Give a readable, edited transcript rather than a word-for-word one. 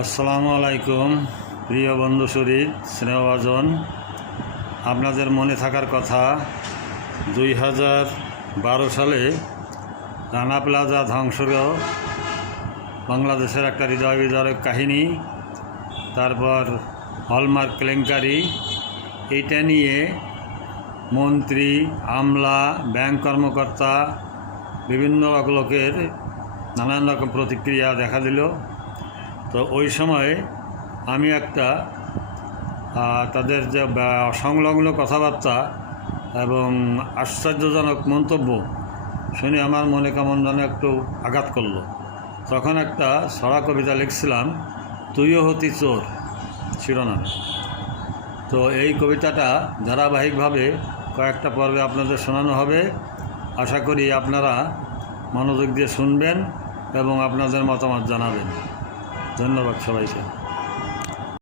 আসসালামু আলাইকুম প্রিয় বন্ধু শরীর স্নেহভাজন। আপনাদের মনে থাকার কথা 2012 সালে রানা প্লাজা ধ্বংস বাংলাদেশের একটা হৃদয় বিদারক কাহিনী, তারপর হলমার্ক কেলেঙ্কারি, এইটা নিয়ে মন্ত্রী, আমলা, ব্যাংক কর্মকর্তা, বিভিন্ন লোকের নানান রকম প্রতিক্রিয়া দেখা দিল। তো ওই সময় আমি একটা তাদের যে সংলগ্ন কথাবার্তা এবং আশ্চর্যজনক মন্তব্য শুনে আমার মনে কেমন যেন একটু আঘাত করলো। তখন একটা ছড়া কবিতা লিখছিলাম, তুইও হতি চোর শিরোনামে। তো এই কবিতাটা ধারাবাহিকভাবে কয়েকটা পর্বে আপনাদের শোনানো হবে। আশা করি আপনারা মনোযোগ দিয়ে শুনবেন এবং আপনাদের মতামত জানাবেন। ধন্যবাদ সবাইকে।